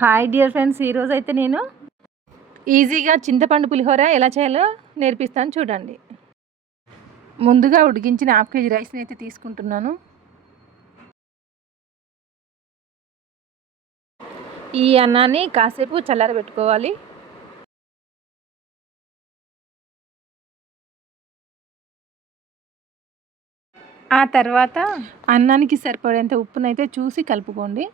Hi dear friends, ఈరోజు అయితే నేను ఈజీగా చింతపండు పులిహోర ఎలా చేయాలో నేర్పిస్తాను చూడండి. ముందుగా ఉడికించిన హాఫ్ కేజీ రైస్ని అయితే తీసుకుంటున్నాను. ఈ అన్నాన్ని కాసేపు చల్లారబెట్టుకోవాలి. ఆ తర్వాత అన్నానికి సరిపడేంత ఉప్పునైతే చూసి కలుపుకోండి.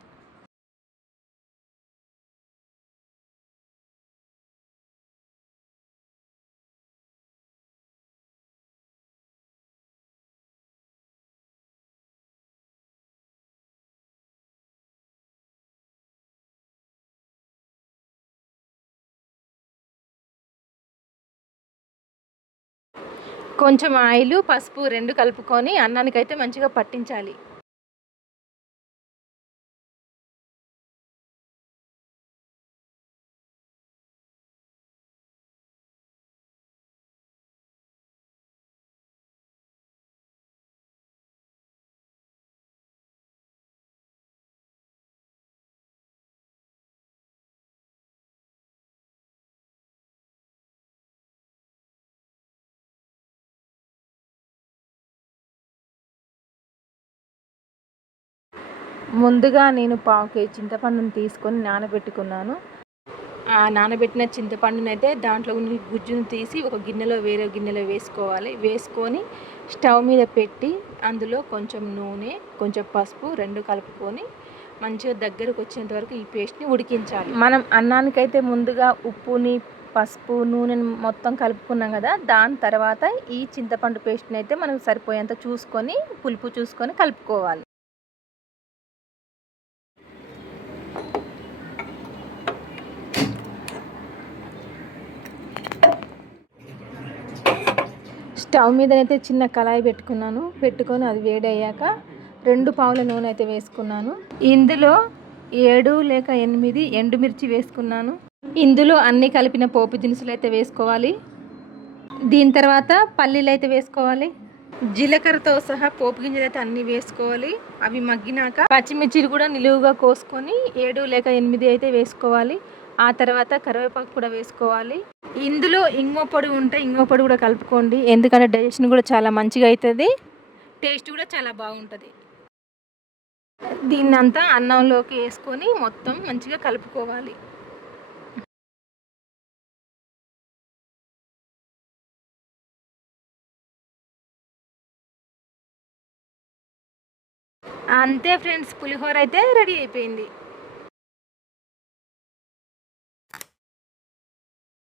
కొంచెం ఆయిల్, పసుపు రెండు కలుపుకొని అన్నానికైతే మంచిగా పట్టించాలి. ముందుగా నేను పావు కేజీ చింతపండుని తీసుకొని నానబెట్టుకున్నాను. ఆ నానబెట్టిన చింతపండుని అయితే దాంట్లో ఉన్న గుజ్జును తీసి ఒక గిన్నెలో వేరే గిన్నెలో వేసుకోవాలి. వేసుకొని స్టవ్ మీద పెట్టి అందులో కొంచెం నూనె, కొంచెం పసుపు రెండు కలుపుకొని మంచిగా దగ్గరకు వచ్చేంత వరకు ఈ పేస్ట్ని ఉడికించాలి. మనం అన్నానికైతే ముందుగా ఉప్పుని, పసుపు, నూనెని మొత్తం కలుపుకున్నాం కదా, దాని తర్వాత ఈ చింతపండు పేస్ట్ని అయితే మనకు సరిపోయేంత చూసుకొని, పులుపు చూసుకొని కలుపుకోవాలి. స్టవ్ మీదనైతే చిన్న కళాయి పెట్టుకొని అది వేడయ్యాక 2 పావుల నూనె అయితే వేసుకున్నాను. ఇందులో 7 లేక 8 ఎండుమిర్చి వేసుకున్నాను. ఇందులో అన్ని కలిపిన పోపు దినుసులు అయితే వేసుకోవాలి. దీని తర్వాత పల్లీలు అయితే వేసుకోవాలి. జీలకర్రతో సహా పోపు గింజలు అయితే అన్నీ వేసుకోవాలి. అవి మగ్గినాక పచ్చిమిర్చిలు కూడా నిలువుగా కోసుకొని 7 లేక 8 అయితే వేసుకోవాలి. ఆ తర్వాత కరివేపాకు కూడా వేసుకోవాలి. ఇందులో ఇంగువ పొడి ఉంటే ఇంగువ పొడి కూడా కలుపుకోండి, ఎందుకంటే డైజెషన్ కూడా చాలా మంచిగా అవుతుంది, టేస్ట్ కూడా చాలా బాగుంటుంది. దీన్నంతా అన్నంలోకి వేసుకొని మొత్తం మంచిగా కలుపుకోవాలి. అంతే ఫ్రెండ్స్, పులిహోర అయితే రెడీ అయిపోయింది.